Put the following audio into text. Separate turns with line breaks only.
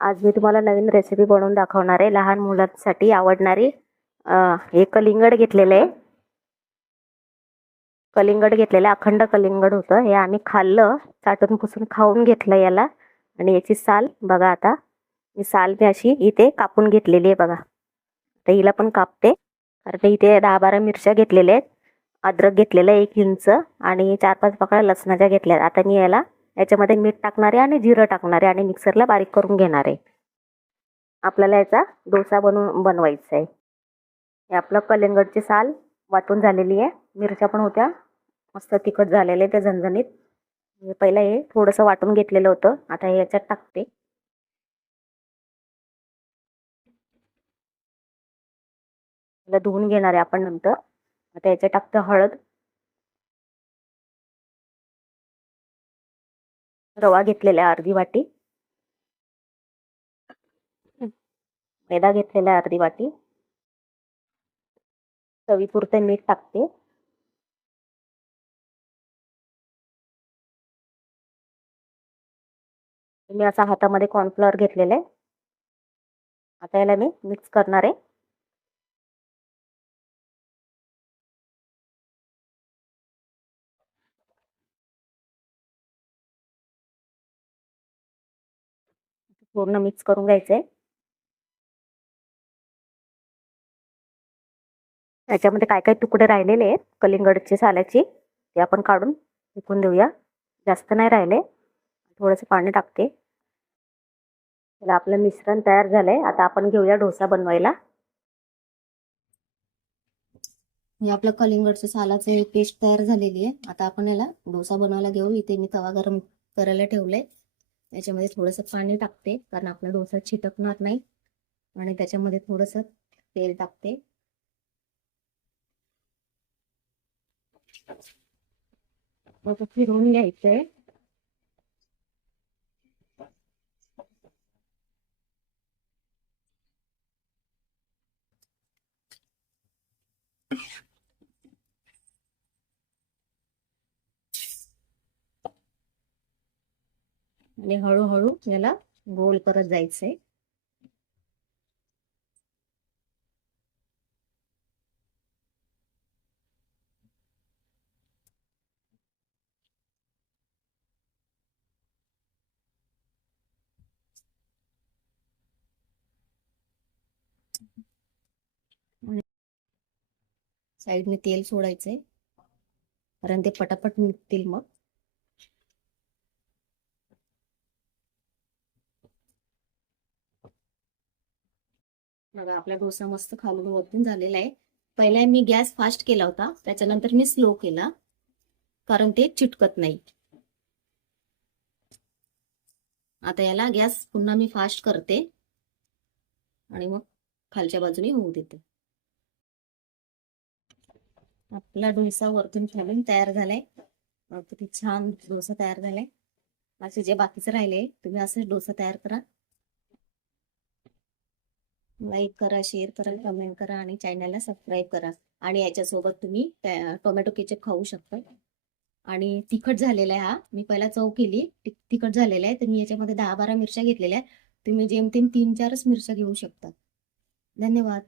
आज मी तुम्हाला नवीन रेसिपी बनवून दाखवणार आहे. लहान मुलांसाठी आवडणारी हे कलिंगड घेतलेलं आहे. कलिंगड घेतलेलं आहे, अखंड कलिंगड होतं. हे आम्ही खाल्लं चाटून पुसून खाऊन घेतलं याला. आणि याची साल बघा आता. ही साल मी अशी इथे कापून घेतलेली आहे बघा. तर हिला पण कापते. कारण इथे दहा बारा मिरच्या घेतलेल्या आहेत. अद्रक घेतलेलं आहे एक इंच. आणि चार पाच पाकळ्या लसणाच्या घेतल्या आहेत. आता मी याला याच्यामध्ये मीठ टाकणार आहे आणि जिरं टाकणार आहे आणि मिक्सरला बारीक करून घेणार. आहे आपल्याला याचा डोसा बनवून बनवायचा आहे. हे आपलं कलिंगडची साल वाटून झालेली आहे. मिरच्या पण होत्या. मस्त तिखट झालेले त्या झणझणीत. हे पहिलं हे थोडंसं वाटून घेतलेलं होतं. आता हे याच्यात टाकते. धुवून घेणार आहे आपण नंतर. आता याच्यात टाकतं हळद. रवा घेतलेला आहे अर्धी वाटी. मैदा घेतलेला आहे अर्धी वाटी. चवीपुरते मीठ टाकते. मी असा हातामध्ये कॉर्नफ्लॉवर घेतलेला आहे. आता याला मी मिक्स करणार आहे. पूर्ण मिक्स करून घ्यायचं आहे याच्यामध्ये काय काय तुकडे राहिलेले आहेत? कलिंगडचे साल्याची ते आपण काढून फेकून देऊया. जास्त नाही राहिले. थोडंसं पाणी टाकते. त्याला आपलं मिश्रण तयार झालंय. आता आपण घेऊया डोसा बनवायला. हे आपलं कलिंगडचं सालाचं पेस्ट तयार झालेली आहे. आता आपण याला डोसा बनवायला घेऊ इथे मी तवा गरम करायला ठेवलंय. त्याच्यामध्ये थोडंसं पाणी टाकते कारण आपला डोसा चिटकणार नाही. आणि त्याच्यामध्ये थोडंसं तेल टाकते. मग फिरवून घ्यायचंय आणि हळूहळू याला गोल करत जायचंय साईडने तेल सोडायचंय. कारण ते पटापट निघतील मग. बघा आपला डोसा मस्त खालून वरतून झालेला आहे. पहिला मी गॅस फास्ट केला होता त्याच्यानंतर मी स्लो केला कारण ते चिटकत नाही. आता याला गॅस पुन्हा मी फास्ट करते आणि मग खालच्या बाजूने होऊ देते. आपला डोसा वरतून खालून तयार झालाय. किती छान डोसा तयार झालाय. असे जे बाकीचं राहिले तुम्ही असंच डोसा तयार करा. लाईक करा शेअर करा कमेंट करा आणि चॅनलला सबस्क्राईब करा. आणि याच्यासोबत तुम्ही टोमॅटो केचप खाऊ शकता. आणि तिखट झालेला आहे हा. मी पहिला चव केली. तिखट झालेला आहे. तर मी याच्यामध्ये दहा बारा मिरच्या घेतलेल्या आहेत. तुम्ही जेमतेम तीन चारच मिरच्या घेऊ शकता. धन्यवाद.